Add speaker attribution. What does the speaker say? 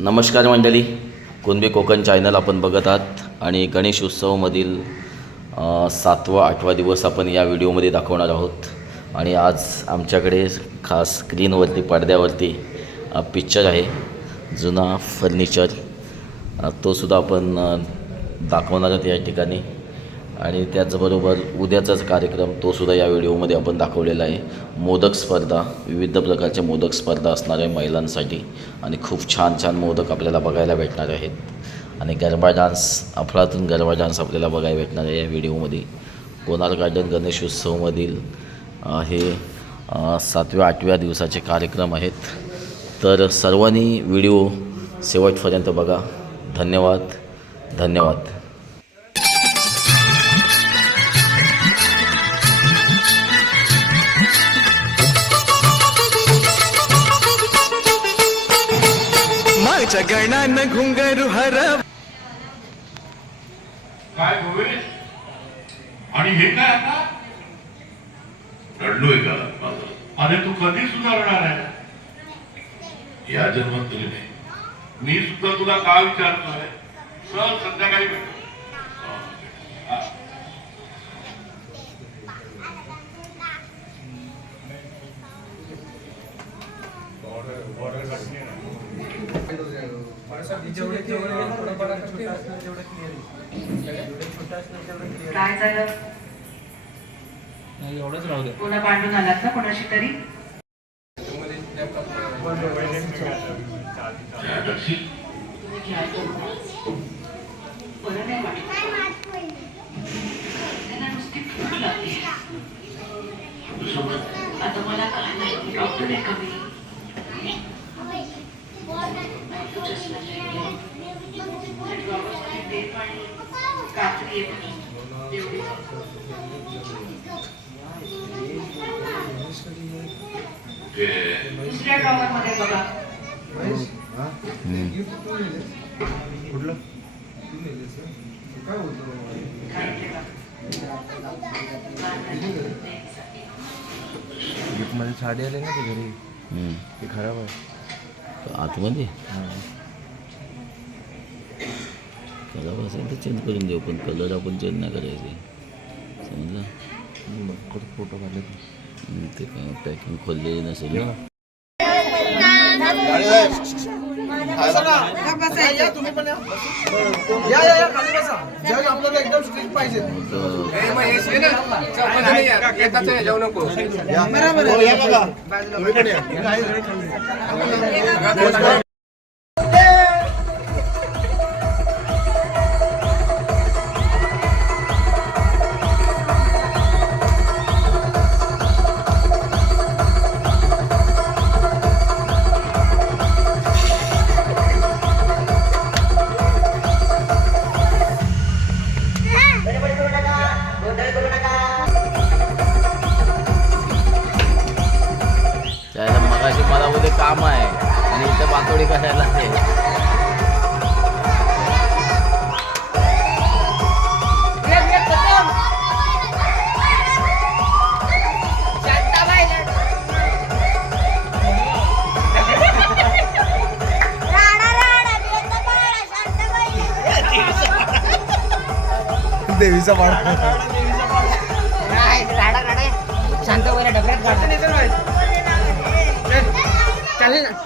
Speaker 1: नमस्कार मंडळी. कुणबी कोकण चॅनल आपण बघत आहात आणि गणेश उत्सवमधील सातवा आठवा दिवस आपण या व्हिडिओमध्ये दाखवणार आहोत. आणि आज आमच्याकडे खास स्क्रीनवरती पडद्यावरती पिक्चर आहे. जुना फर्निचर तोसुद्धा आपण दाखवणार आहोत या ठिकाणी. आणि त्याचबरोबर उद्याचाच कार्यक्रम तोसुद्धा या व्हिडिओमध्ये आपण दाखवलेला आहे. मोदक स्पर्धा विविध प्रकारच्या मोदक स्पर्धा असणार आहे महिलांसाठी आणि खूप छान छान मोदक आपल्याला बघायला भेटणार आहेत. आणि गरबा डान्स अफळातून गरबा डान्स आपल्याला बघायला भेटणार आहे या व्हिडिओमध्ये. कोणार गार्डन गणेश उत्सवमधील हे सातव्या आठव्या दिवसाचे कार्यक्रम आहेत. तर सर्वांनी व्हिडिओ शेवटपर्यंत बघा. धन्यवाद. धन्यवाद.
Speaker 2: गणानं घुंगरू हर
Speaker 3: काय गोवे आणि हे काय आता? रडलोय का? अरे तू कधी सुधारणार आहे? या जन्मात तरी नाही. मी सुद्धा तुला का विचारतोय? सर संध्याकाळी भेटतो
Speaker 4: काय झालं?
Speaker 5: एवढंच राहू दे
Speaker 4: पुन्हा भांडून आलात ना कोणाशी तरी. बरं नाही वाटत. नुसती आता मला काय नाही डॉक्टर आहे का मी तुझ्याच नजरेने. आणि बाबासाठी ते पण कात्री आहे पण. एवढी.
Speaker 3: ते
Speaker 4: दुसऱ्या ड्रॉवर मध्ये बघा काय ठेवा.
Speaker 5: मध्ये साडी आली ना ती घरी. ती खराब आहे.
Speaker 1: आतमध्ये? कलर असेल तर चेंज करून देऊ पण कलर आपण चेंज नाही करायचे. समजलं?
Speaker 5: फोटो काढले
Speaker 1: ते काय पॅकिंग खोललेली नसेल ना.
Speaker 2: या. या या खाली बसा. जग आपल्याला एकदम स्ट्रिक्ट पाहिजे.
Speaker 1: काम आहे. आणि इथं पातोडी करायला आहे.
Speaker 2: देवीचा पाड
Speaker 6: शांत वगैरे डबऱ्यात 来了